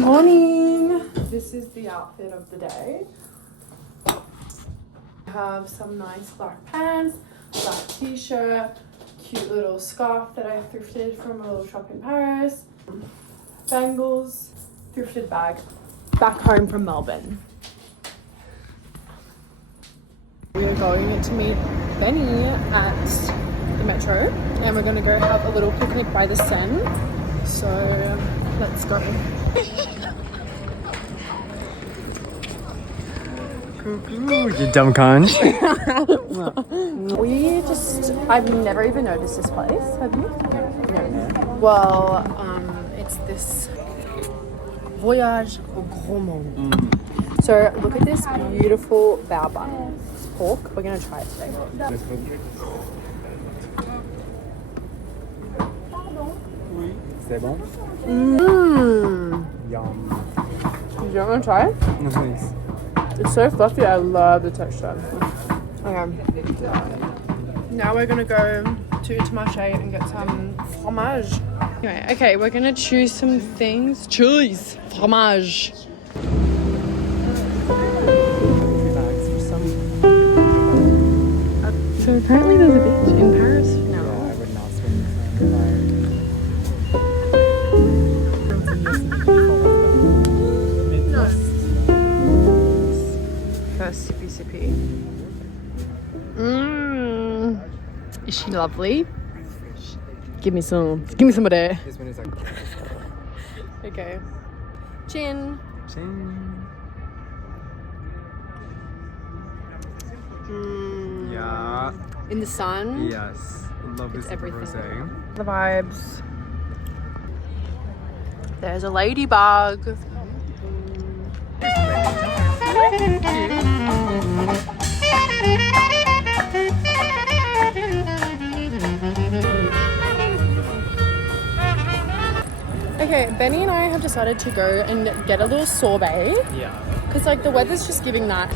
Morning! This is the outfit of the day. I have some nice black pants, black t-shirt, cute little scarf that I thrifted from a little shop in Paris, bangles, thrifted bag, back home from Melbourne. We are going to meet Benny at the metro and we're going to go have a little picnic by the Seine. So let's go. You dumb cunt. I've never even noticed this place, have you? No. Well, it's this Voyage au Grand Monde. So look at this beautiful bao bun. Pork, we're gonna try it today. C'est bon? Yum. Do you want to try it? No, please. It's so fluffy, I love the texture. Okay. Now we're gonna go to Intermarché and get some fromage. Anyway, okay, we're gonna choose some things. Choose fromage. So apparently there's a beach in Paris now. Yeah, I would not swim in the First sippy. Is she lovely? Give me some. Give me some of that. This one is like... Okay. Chin. Yeah. In the sun. Yes. I love this everything. rosé. The vibes. There's a ladybug. Okay, Benny and I have decided to go and get a little sorbet. Yeah. Because like the weather's just giving that.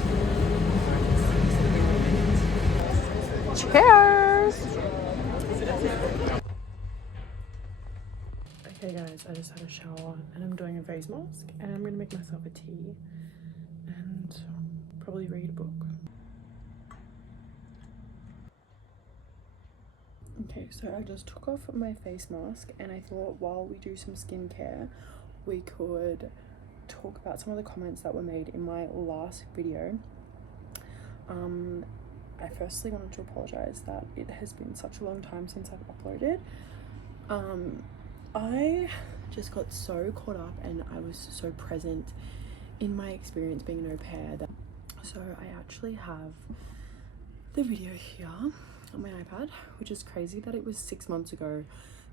Cheers! Okay guys, I just had a shower and I'm doing a face mask and I'm going to make myself a tea and probably read a book. Okay, so I just took off my face mask and I thought while we do some skincare we could talk about some of the comments that were made in my last video. I firstly wanted to apologize that it has been such a long time since I've uploaded. I just got so caught up and I was so present in my experience being an au pair that so I actually have the video here on my iPad, which is crazy that it was 6 months ago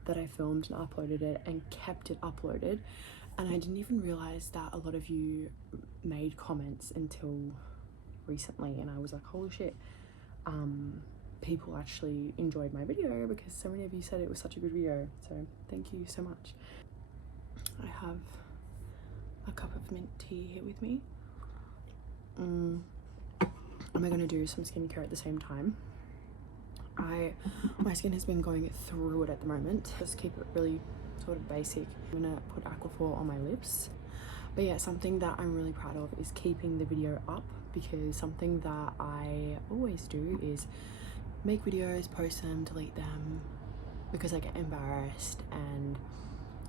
that I filmed and uploaded it and kept it uploaded, and I didn't even realize that a lot of you made comments until recently and I was like, holy shit, people actually enjoyed my video because so many of you said it was such a good video, so thank you so much. I have a cup of mint tea here with me. Am I going to do some skincare at the same time? My skin has been going through it at the moment. Just keep it really sort of basic. I'm going to put Aquaphor on my lips. But yeah, something that I'm really proud of is keeping the video up, because something that I always do is make videos, post them, delete them, because I get embarrassed and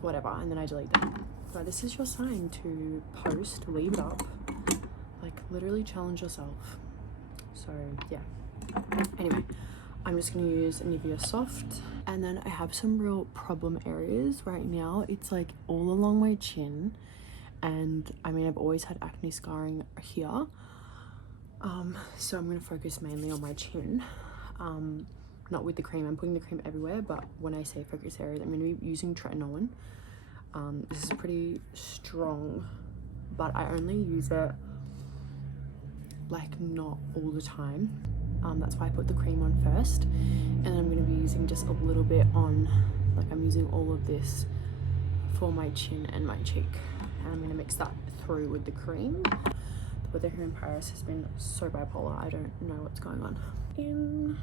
whatever, and then I delete them. But this is your sign to post, leave it up, like literally challenge yourself. So yeah, anyway, I'm just gonna use Nivea Soft, and then I have some real problem areas right now. It's like all along my chin, and I mean I've always had acne scarring here, so I'm gonna focus mainly on my chin. Not with the cream, I'm putting the cream everywhere, but when I say focus areas, I'm gonna be using tretinoin. This is pretty strong, but I only use it like not all the time. That's why I put the cream on first, and then I'm going to be using just a little bit on, like I'm using all of this for my chin and my cheek, and I'm going to mix that through with the cream. The weather here in Paris has been so bipolar, I don't know what's going on. Do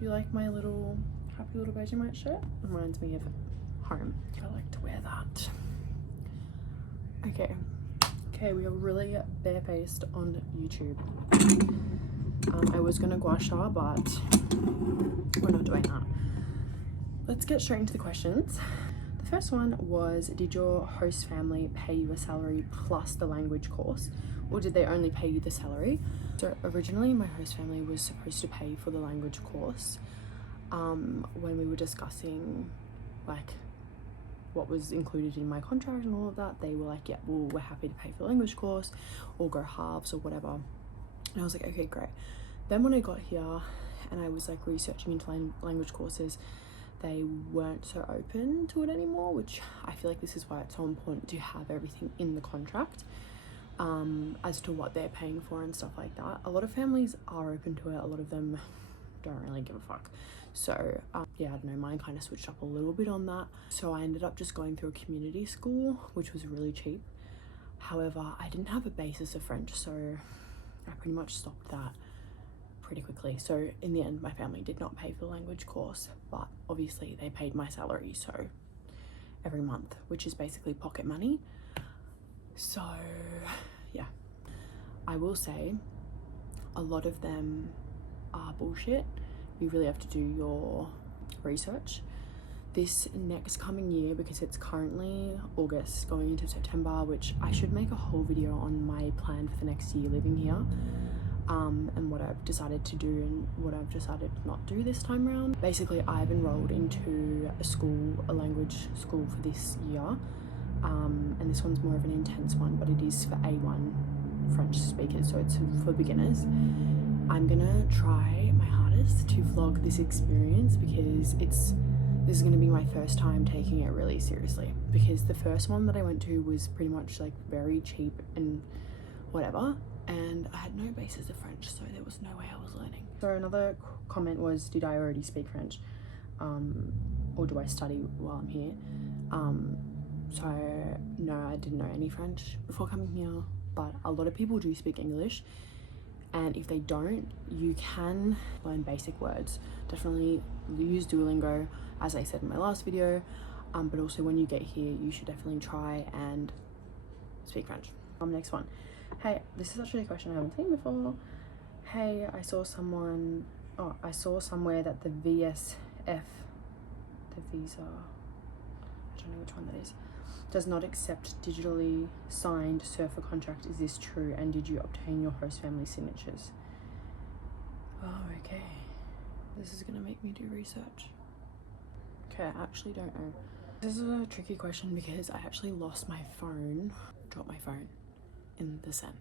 you like my little happy little beige and white shirt? Reminds me of home. I like to wear that. Okay, we are really barefaced on YouTube. I was gonna gua sha, but we're not doing that. Let's get straight into the questions. The first one was, did your host family pay you a salary plus the language course, or did they only pay you the salary? So originally my host family was supposed to pay for the language course. When we were discussing like what was included in my contract and all of that, they were like, yeah, well, we're happy to pay for the language course or go halves or whatever. And I was like, okay, great. Then when I got here and I was like researching into language courses, they weren't so open to it anymore, which I feel like this is why it's so important to have everything in the contract, as to what they're paying for and stuff like that. A lot of families are open to it, a lot of them don't really give a fuck. So yeah, I don't know, mine kind of switched up a little bit on that. So I ended up just going through a community school, which was really cheap. However, I didn't have a basis of French, so I pretty much stopped that pretty quickly. So in the end, my family did not pay for the language course, but obviously they paid my salary, so every month, which is basically pocket money. So yeah, I will say a lot of them are bullshit. You really have to do your research. This next coming year, because it's currently August going into September, which I should make a whole video on my plan for the next year living here, and what I've decided to do and what I've decided not to do this time around. Basically, I've enrolled into a language school for this year, and this one's more of an intense one, but it is for A1 French speakers, so it's for beginners. I'm gonna try my hardest to vlog this experience because this is gonna be my first time taking it really seriously, because the first one that I went to was pretty much like very cheap and whatever, and I had no basis of French, so there was no way I was learning. So another comment was, did I already speak French, or do I study while I'm here? So no, I didn't know any French before coming here, but a lot of people do speak English, and if they don't, you can learn basic words. Definitely use Duolingo, as I said in my last video, but also when you get here, you should definitely try and speak French. Next one. Hey, this is actually a question I haven't seen before. Hey, I saw somewhere that the VSF, the visa, I don't know which one that is, does not accept digitally signed surfer contract. Is this true? And did you obtain your host family signatures? Oh, okay. This is gonna make me do research. Okay, I actually don't know. This is a tricky question because I actually lost my phone, dropped my phone in the Seine.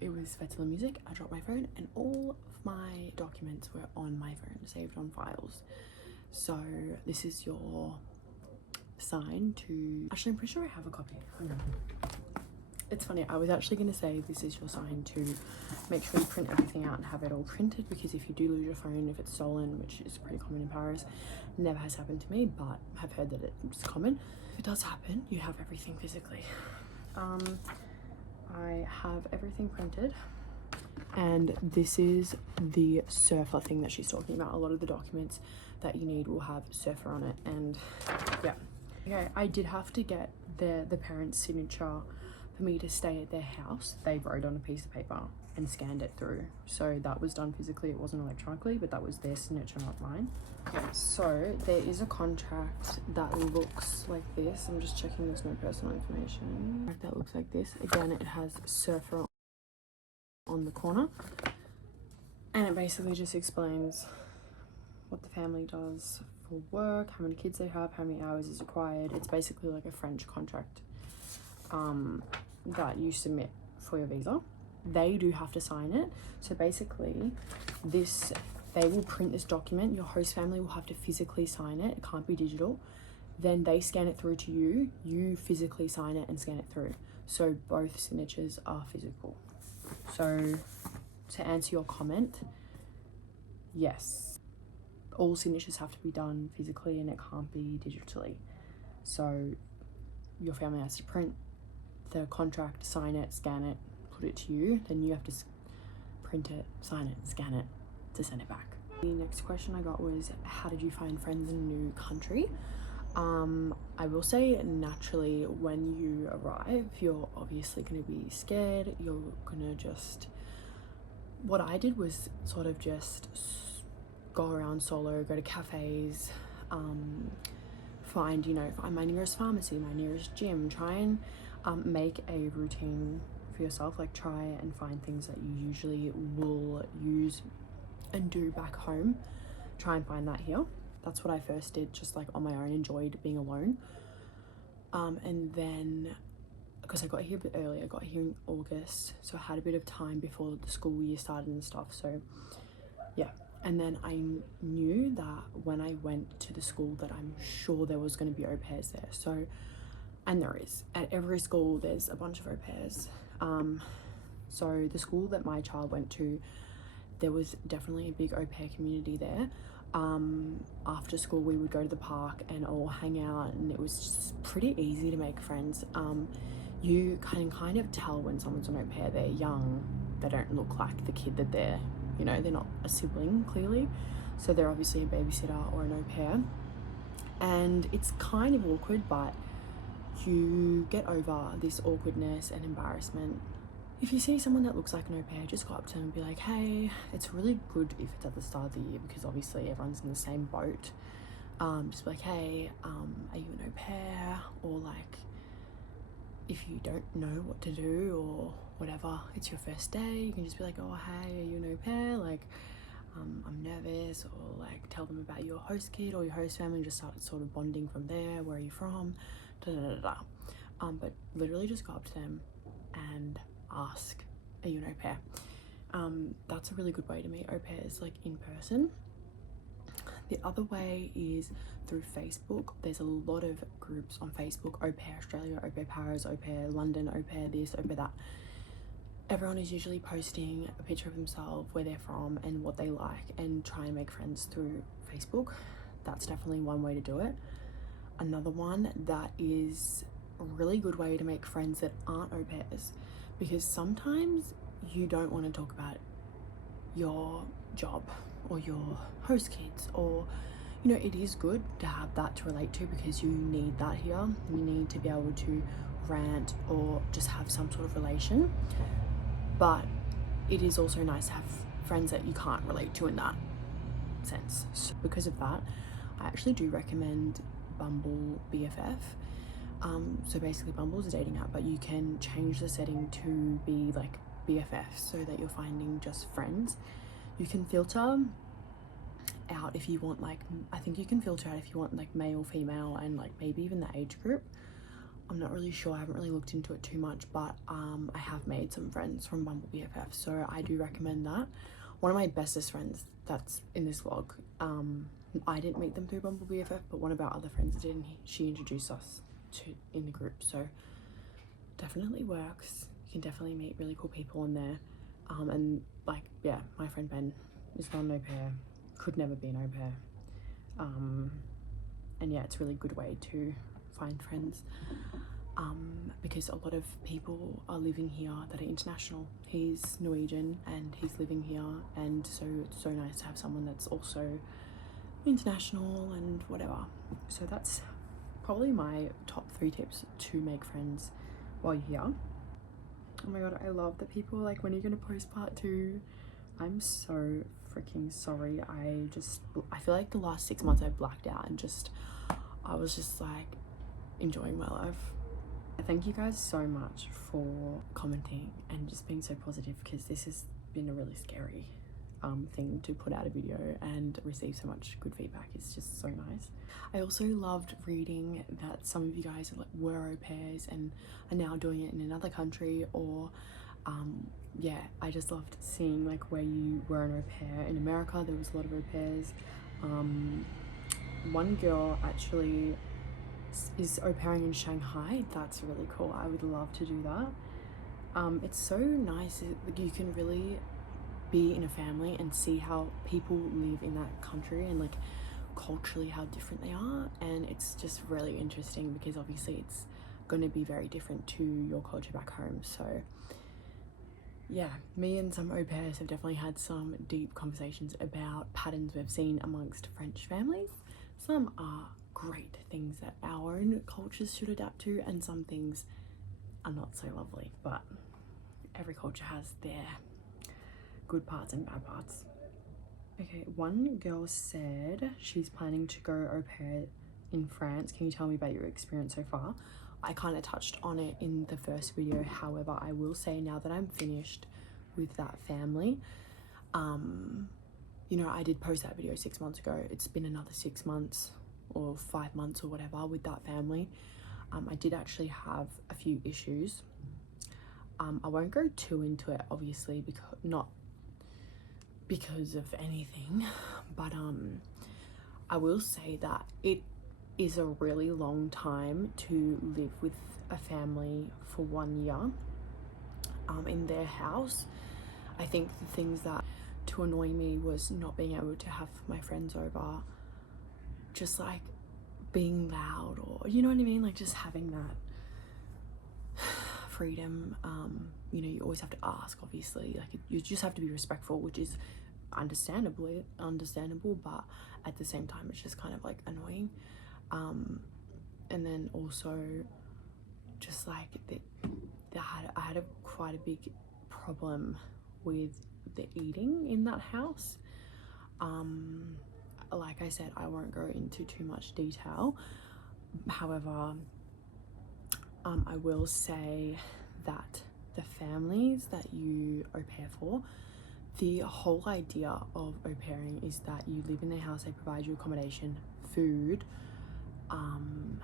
It was Festival Music. I dropped my phone and all of my documents were on my phone, saved on files. So this is your sign to, actually I'm pretty sure I have a copy. It's funny, I was actually going to say this is your sign to make sure you print everything out and have it all printed, because if you do lose your phone, if it's stolen, which is pretty common in Paris, never has happened to me, but I've heard that it's common. If it does happen, you have everything physically. I have everything printed, and this is the surfer thing that she's talking about. A lot of the documents that you need will have surfer on it, and yeah. Okay, I did have to get the parents' signature for me to stay at their house. They wrote on a piece of paper and scanned it through, so that was done physically. It wasn't electronically, but that was their signature, not mine. Okay, so there is a contract that looks like this. I'm just checking there's no personal information. That looks like this. Again, it has surfer on the corner, and it basically just explains what the family does for work, how many kids they have, how many hours is required. It's basically like a French contract that you submit for your visa. They do have to sign it. So basically they will print this document. Your host family will have to physically sign it. It can't be digital. Then they scan it through to you. You physically sign it and scan it through. So both signatures are physical. So to answer your comment, yes, all signatures have to be done physically and it can't be digitally. So your family has to print the contract, sign it, scan it, put it to you. Then you have to print it, sign it, scan it to send it back. The next question I got was, how did you find friends in a new country? I will say naturally when you arrive, you're obviously going to be scared. You're going to just, what I did was sort of just go around solo, go to cafes, find my nearest pharmacy, my nearest gym, try and make a routine for yourself. Like try and find things that you usually will use and do back home. Try and find that here. That's what I first did, just like on my own, enjoyed being alone. And then, because I got here a bit early, I got here in August, so I had a bit of time before the school year started and stuff, so yeah. And then I knew that when I went to the school that I'm sure there was going to be au pairs there. So, and there is. At every school, there's a bunch of au pairs. So the school that my child went to, there was definitely a big au pair community there. After school we would go to the park and all hang out, and it was just pretty easy to make friends. You can kind of tell when someone's an au pair. They're young, they don't look like the kid that they're, they're not a sibling clearly, so they're obviously a babysitter or an au pair, and it's kind of awkward, but you get over this awkwardness and embarrassment. If you see someone that looks like an au pair, just go up to them and be like, hey. It's really good if it's at the start of the year because obviously everyone's in the same boat. Just be like, hey, are you an au pair? Or like, if you don't know what to do or whatever, it's your first day, you can just be like, oh, hey, are you an au pair? Like, I'm nervous, or like tell them about your host kid or your host family and just start sort of bonding from there. Where are you from? Da, da, da, da. But literally just go up to them and ask, are you an au pair? That's a really good way to meet au pairs, like in person. The other way is through Facebook. There's a lot of groups on Facebook: Au Pair Australia, Au Pair Paris, Au Pair London, Au Pair this, Au Pair that. Everyone is usually posting a picture of themselves, where they're from and what they like, and try and make friends through Facebook. That's definitely one way to do it. Another one that is a really good way to make friends that aren't au pairs, because sometimes you don't want to talk about your job or your host kids, or it is good to have that to relate to because you need that here. You need to be able to rant or just have some sort of relation, but it is also nice to have friends that you can't relate to in that sense. So because of that, I actually do recommend Bumble BFF. So basically Bumble's a dating app, but you can change the setting to be like BFF so that you're finding just friends. You can filter out if you want, like, I think you can filter out if you want like male, female, and like maybe even the age group. I'm not really sure, I haven't really looked into it too much, but I have made some friends from Bumble BFF, so I do recommend that. One of my bestest friends that's in this vlog, I didn't meet them through Bumble BFF, but one of our other friends did, and she introduced us to in the group, so definitely works. You can definitely meet really cool people in there. And like, yeah, my friend Ben is not an au pair, could never be an au pair. And yeah, it's a really good way to find friends, because a lot of people are living here that are international. He's Norwegian and he's living here, and so it's so nice to have someone that's also international and whatever. So that's probably my top 3 tips to make friends while you're here. Oh my god, I love that people are like, when are you gonna post part 2? I'm so freaking sorry. I feel like the last 6 months I've blacked out and I was just like enjoying my life. Thank you guys so much for commenting and just being so positive, because this has been a really scary thing to put out a video and receive so much good feedback. It's just so nice. I also loved reading that some of you guys were au pairs and are now doing it in another country, or yeah, I just loved seeing like where you were an au pair. In America there was a lot of au pairs. One girl actually is au pairing in Shanghai. That's really cool. I would love to do that. It's so nice, you can really be in a family and see how people live in that country and like culturally how different they are, and it's just really interesting because obviously it's going to be very different to your culture back home. So yeah, me and some au pairs have definitely had some deep conversations about patterns we've seen amongst French families. Some are great things that our own cultures should adapt to, and some things are not so lovely, but every culture has their good parts and bad parts. Okay, one girl said she's planning to go au pair in France. Can you tell me about your experience so far? I kind of touched on it in the first video. However, I will say now that I'm finished with that family, you know, I did post that video 6 months ago. It's been another 6 months or 5 months or whatever with that family. I did actually have a few issues. I won't go too into it, obviously, because not because of anything, but I will say that it is a really long time to live with a family for 1 year in their house. I think the things that to annoy me was not being able to have my friends over, just like being loud, or you know what I mean, like just having that freedom. You know, you always have to ask, obviously, like you just have to be respectful, which is understandable, but at the same time it's just kind of like annoying. And then also just like I had quite a big problem with the eating in that house. Like I said, I won't go into too much detail. However, I will say that the families that you au pair for, the whole idea of au pairing is that you live in their house, they provide you accommodation, food, and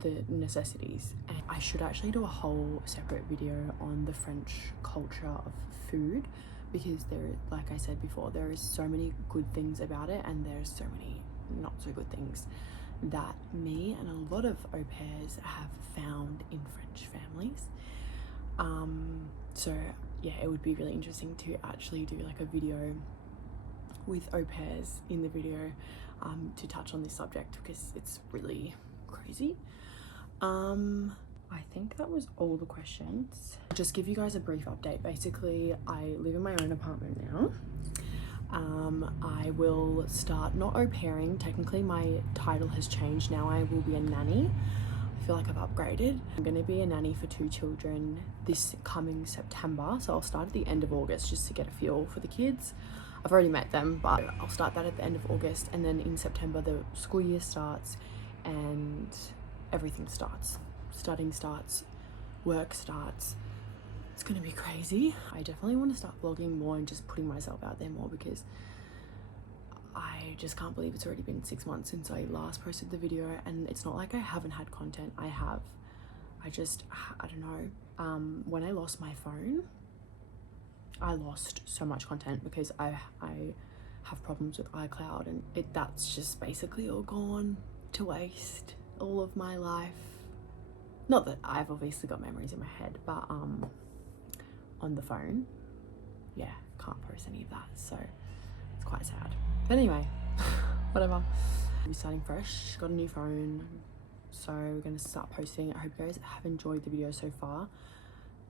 the necessities. And I should actually do a whole separate video on the French culture of food, because there, like I said before, there is so many good things about it, and there's so many not so good things that me and a lot of au pairs have found in French families. So yeah, it would be really interesting to actually do like a video with au pairs in the video to touch on this subject, because it's really crazy. I think that was all the questions. Just give you guys a brief update. Basically, I live in my own apartment now. I will start not au pairing. Technically my title has changed now. I will be a nanny. I feel like I've upgraded. I'm gonna be a nanny for 2 children this coming September, so I'll start at the end of August just to get a feel for the kids. I've already met them, but I'll start that at the end of August, and then in September the school year starts and everything starts. Studying starts, work starts. It's gonna be crazy. I definitely want to start vlogging more and just putting myself out there more, because I just can't believe it's already been 6 months since I last posted the video, and it's not like I haven't had content. I have. I don't know. When I lost my phone, I lost so much content because I have problems with iCloud, and that's just basically all gone to waste. All of my life. Not that I've obviously got memories in my head, but on the phone, yeah, can't post any of that, so it's quite sad. But anyway, whatever. We're starting fresh, got a new phone, so we're gonna start posting. I hope you guys have enjoyed the video so far.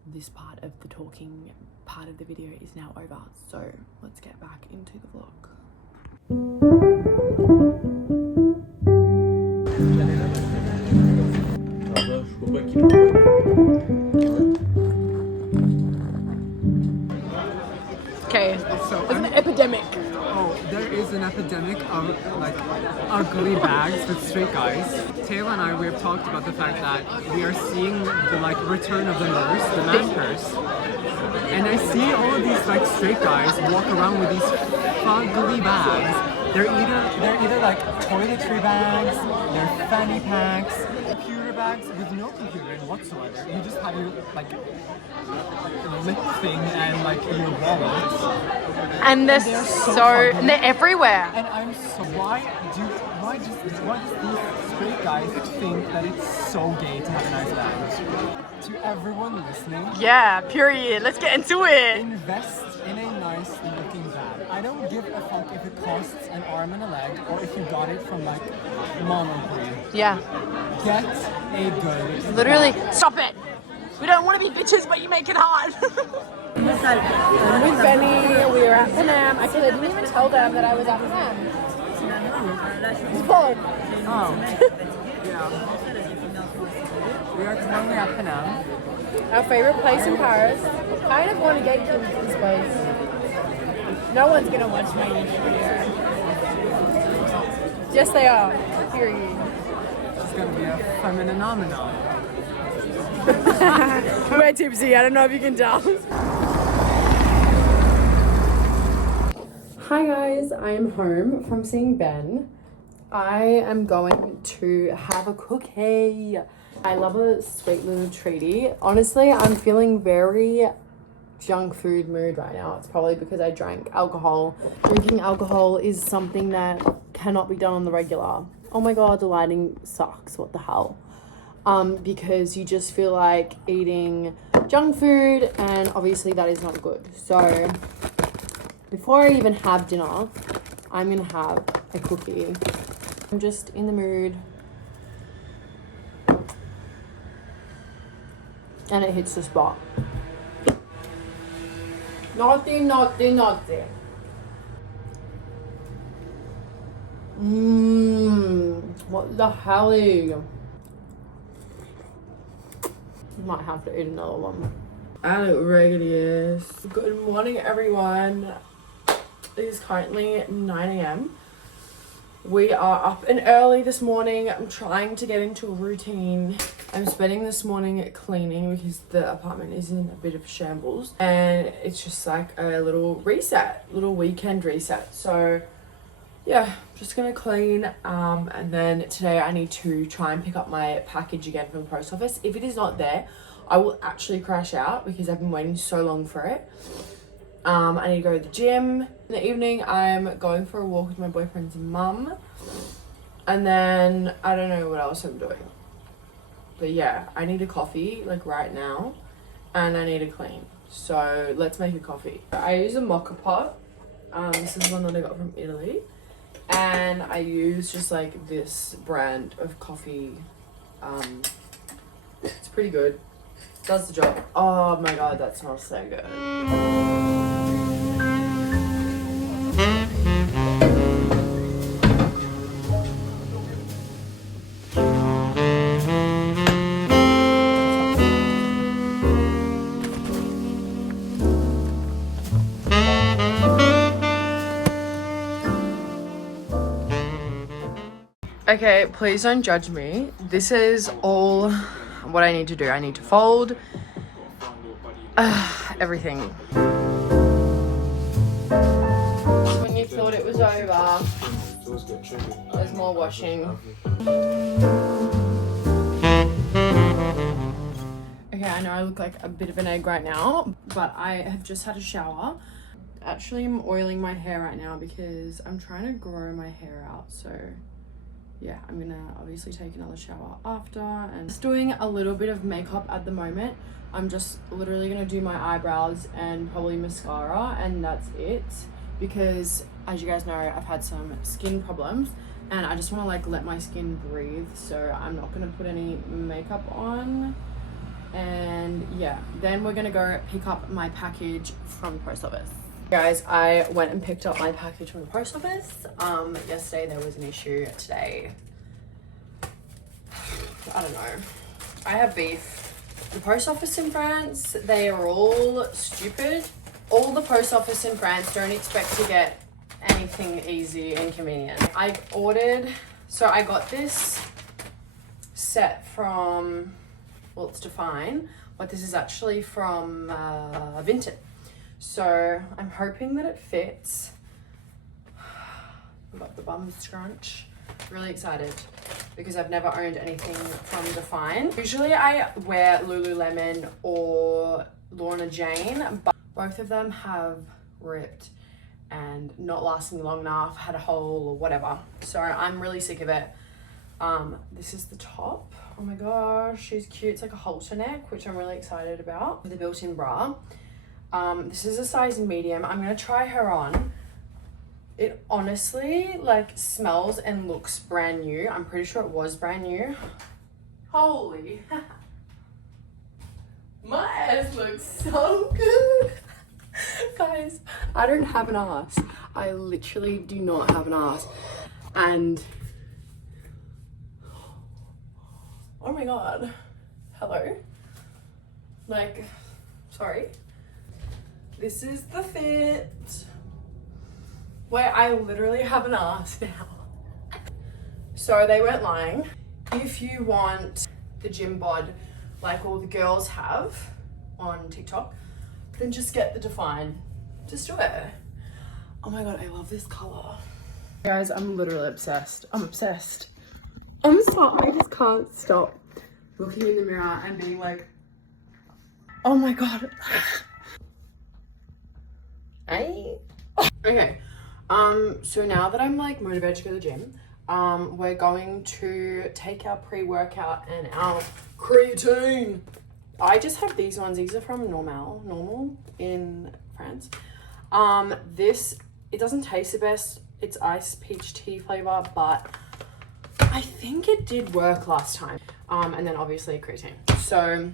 This part of the talking part of the video is now over, so let's get back into the vlog. Okay, so there's an epidemic. Oh, there is an epidemic of like ugly bags with straight guys. Taylor and I, we have talked about the fact that we are seeing the like return of the nurse, the man curse. And I see all of these like straight guys walk around with these fugly bags. They're either like toiletry bags, they're fanny packs, computer bags with no computer in whatsoever. You just have your like lip thing and like your wallet. And they're so and they're everywhere. And I'm so why does these straight guys think that it's so gay to have a nice bag? To everyone listening, Yeah, period. Let's get into it. invest in a nice looking bag. I don't give a fuck if it costs an arm and a leg or if you got it from like Monopoly. Yeah, Get a good literally. bag. Stop it. We don't want to be bitches, but you make it hard. I'm with Benny, we were at Panam. Actually, I didn't even tell them that I was at Panam. Vlog. Oh. Yeah. We are currently at Panam. Our favorite place in Paris. Kind of want to get into this place. No one's gonna watch my YouTube video. Yes, they are. Period. It's gonna be a phenomenon. We're tipsy. I don't know if you can tell. Hi guys, I am home from seeing Ben. I am going to have a cookie. I love a sweet little treaty. Honestly, I'm feeling very junk food mood right now. It's probably because I drank alcohol. Drinking alcohol is something that cannot be done on the regular. Oh my god, the lighting sucks. What the hell? Because you just feel like eating junk food, and obviously that is not good. So before I even have dinner, I'm gonna have a cookie. I'm just in the mood. And it hits the spot. Naughty, naughty, naughty. What the hell? Might have to eat another one. I look raggedy ass. Good morning, everyone. It is currently 9 a.m. We are up and early this morning. I'm trying to get into a routine. I'm spending this morning cleaning because the apartment is in a bit of shambles. And it's just like a little reset, little weekend reset. So yeah, just gonna clean. And then today I need to try and pick up my package again from the post office. If it is not there, I will actually crash out because I've been waiting so long for it. I need to go to the gym. In the evening, I'm going for a walk with my boyfriend's mum. And then, I don't know what else I'm doing. But yeah, I need a coffee, like right now. And I need to clean. So, let's make a coffee. I use a mocha pot. This is one that I got from Italy. And I use just like this brand of coffee. It's pretty good. Does the job. Oh my god, that smells so good. Okay, please don't judge me. This is all what I need to do. I need to fold everything. When you thought it was over, there's more washing. Okay, I know I look like a bit of an egg right now, but I have just had a shower. Actually, I'm oiling my hair right now because I'm trying to grow my hair out, so yeah, I'm gonna obviously take another shower after. And just doing a little bit of makeup at the moment. I'm just literally gonna do my eyebrows and probably mascara, and that's it. Because as you guys know, I've had some skin problems and I just wanna like let my skin breathe. So I'm not gonna put any makeup on. And yeah, then we're gonna go pick up my package from the post office. Guys, I went and picked up my package from the post office. Yesterday there was an issue. Today, I don't know. I have beef. The post office in France, they are all stupid. All the post office in France don't expect to get anything easy and convenient. I got this set from, well, it's Define, but this is actually from Vinted. So I'm hoping that it fits. I've got the bum scrunch. Really excited because I've never owned anything from Define. Usually I wear Lululemon or Lorna Jane, but both of them have ripped and not lasting long enough, had a hole or whatever. So I'm really sick of it. This is the top. Oh my gosh, she's cute. It's like a halter neck, which I'm really excited about. With a built-in bra. This is a size medium. I'm gonna try her on. It honestly like smells and looks brand new. I'm pretty sure it was brand new. Holy. My ass looks so good. Guys, I don't have an ass. I literally do not have an ass. And oh my god, hello, like, sorry, this is the fit where I literally have an ass now. So they weren't lying. If you want the gym bod like all the girls have on TikTok, then just get the Define. Just do it. Oh my god, I love this color. Guys, I'm literally obsessed. I'm obsessed. I'm sorry, I just can't stop looking in the mirror and being like, oh my god. Hey. Okay, so now that I'm like motivated to go to the gym, we're going to take our pre-workout and our creatine. I just have these ones. These are from Normal in France. This, it doesn't taste the best. It's ice peach tea flavor, but I think it did work last time. And then obviously creatine. So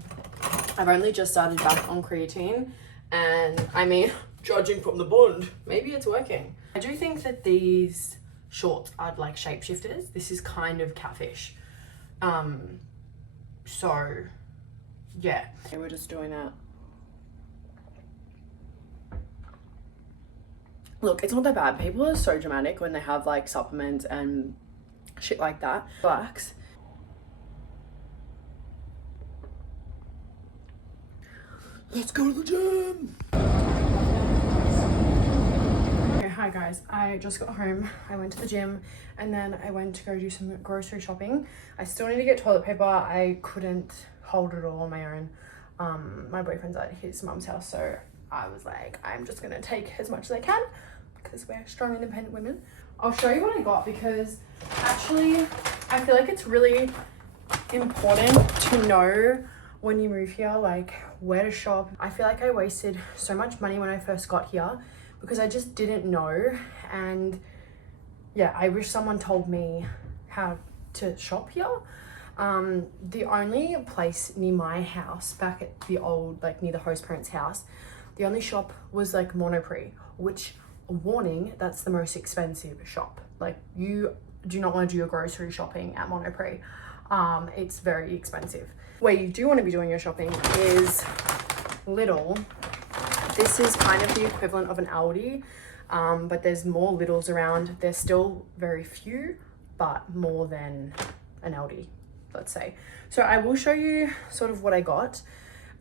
I've only just started back on creatine, and I mean, judging from the bond, maybe it's working. I do think that these shorts are like shapeshifters. This is kind of catfish. So yeah, we're just doing that. Look, it's not that bad. People are so dramatic when they have like supplements and shit like that. Relax. Let's go to the gym. Okay, hi guys. I just got home. I went to the gym and then I went to go do some grocery shopping. I still need to get toilet paper. I couldn't hold it all on my own. My boyfriend's at his mum's house, so I was like, I'm just gonna take as much as I can because we're strong, independent women. I'll show you what I got because actually I feel like it's really important to know when you move here, like where to shop. I feel like I wasted so much money when I first got here because I just didn't know, and yeah, I wish someone told me how to shop here. The only place near my house, back at the old, like near the host parents' house, the only shop was like Monoprix, which, a warning, that's the most expensive shop. Like, you do not want to do your grocery shopping at Monoprix. It's very expensive. Where you do want to be doing your shopping is Lidl. This is kind of the equivalent of an Aldi, but there's more Lidls around. There's still very few, but more than an Aldi, let's say. So I will show you sort of what I got.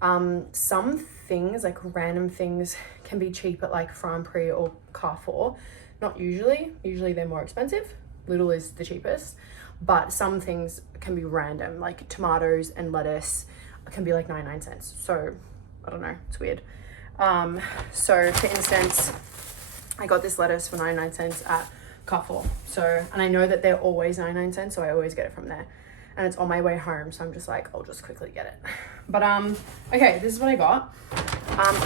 Some things, like random things, can be cheap at like Franprix or Carrefour. Not usually. Usually they're more expensive. Lidl is the cheapest. But some things can be random, like tomatoes and lettuce can be like 99 cents. So I don't know, it's weird. So for instance, I got this lettuce for 99 cents at Carrefour. So, and I know that they're always 99 cents, so I always get it from there. And it's on my way home, so I'm just like, I'll just quickly get it. But okay, this is what I got.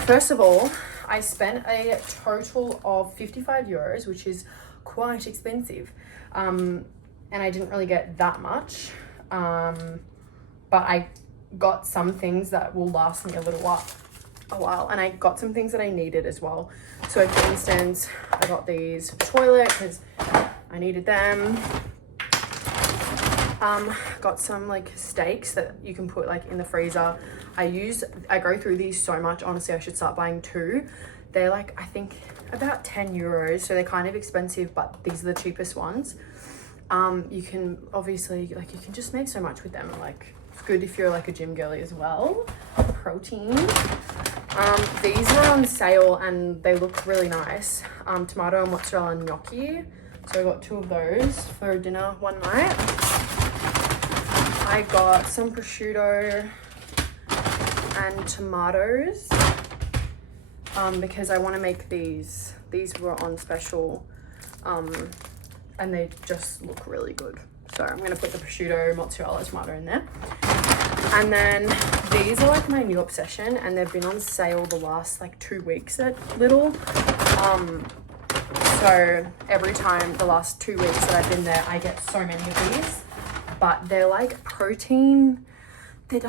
First of all, I spent a total of 55 euros, which is quite expensive. And I didn't really get that much, but I got some things that will last me a while, and I got some things that I needed as well. So for instance, I got these toilet because I needed them. Got some like steaks that you can put like in the freezer. I go through these so much. Honestly, I should start buying two. They're like, I think about 10 euros, so they're kind of expensive, but these are the cheapest ones. You can obviously, like, you can just make so much with them. Like, it's good if you're like a gym girly as well. Protein. These are on sale and they look really nice. Tomato and mozzarella gnocchi. So I got two of those for dinner one night. I got some prosciutto and tomatoes because I want to make these. These were on special. And they just look really good. So I'm gonna put the prosciutto, mozzarella, tomato in there. And then these are like my new obsession, and they've been on sale the last like 2 weeks at Lidl. So every time the last 2 weeks that I've been there, I get so many of these. But they're like protein. They're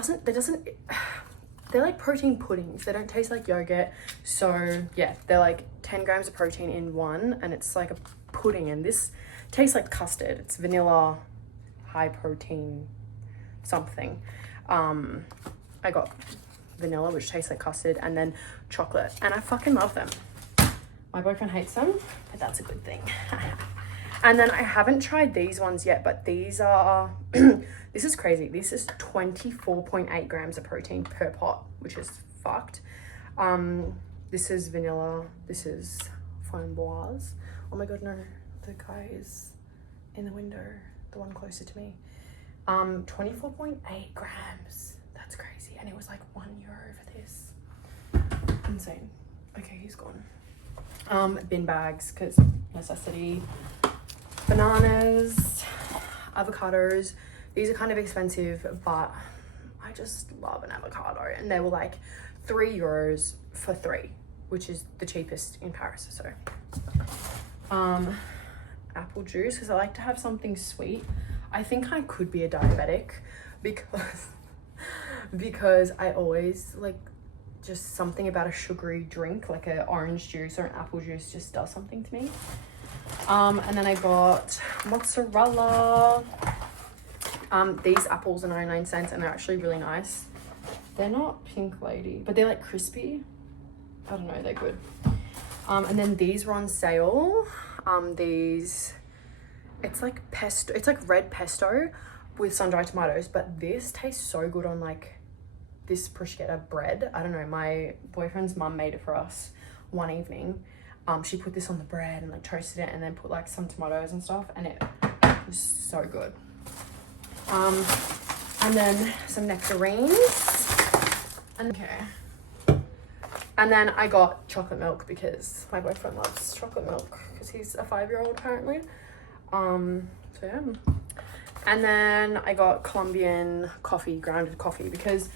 like protein puddings. They don't taste like yogurt. So yeah, they're like 10 grams of protein in one, and it's like a pudding, and this tastes like custard. It's vanilla, high protein something. I got vanilla, which tastes like custard, and then chocolate, and I fucking love them. My boyfriend hates them, but that's a good thing. And then I haven't tried these ones yet, but these are this is crazy. This is 24.8 grams of protein per pot, which is fucked. This is vanilla, this is framboise. Oh my god, no, the guy is in the window, the one closer to me. 24.8 grams. That's crazy. And it was like €1 for this. Insane. Okay, he's gone. Bin bags, because necessity. Bananas, avocados. These are kind of expensive, but I just love an avocado. And they were like €3 for 3, which is the cheapest in Paris. So apple juice, because I like to have something sweet. I think I could be a diabetic because I always like just something about a sugary drink, like an orange juice or an apple juice just does something to me. And then I got mozzarella. These apples are 99 cents and they're actually really nice. They're not Pink Lady, but they're like crispy. I don't know, they're good. And then these were on sale. It's like pesto, it's like red pesto with sun-dried tomatoes, but this tastes so good on like this bruschetta bread. I don't know, my boyfriend's mum made it for us one evening. She put this on the bread and like toasted it and then put like some tomatoes and stuff, and it was so good. And then some nectarines. And then I got chocolate milk because my boyfriend loves chocolate milk because he's a 5-year-old apparently. So yeah. And then I got Colombian coffee, grounded coffee, because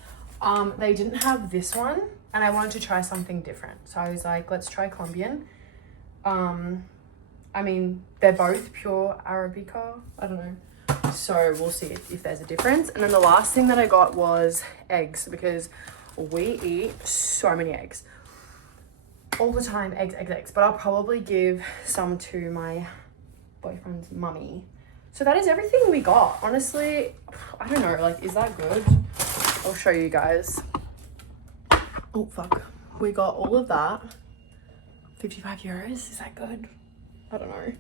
they didn't have this one and I wanted to try something different. So I was like, let's try Colombian. I mean, they're both pure Arabica. I don't know. So we'll see if there's a difference. And then the last thing that I got was eggs, because we eat so many eggs. All the time, eggs. But I'll probably give some to my boyfriend's mummy. So that is everything we got. Honestly, I don't know, like, is that good? I'll show you guys. Oh, fuck. We got all of that. 55 euros, is that good? I don't know.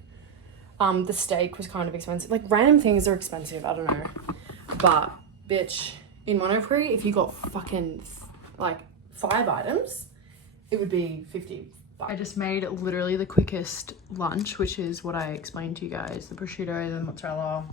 The steak was kind of expensive. Like, random things are expensive, I don't know. But, bitch, in Monoprix, if you got fucking, like, 5 items, it would be 50. I just made literally the quickest lunch, which is what I explained to you guys. The prosciutto, the mozzarella.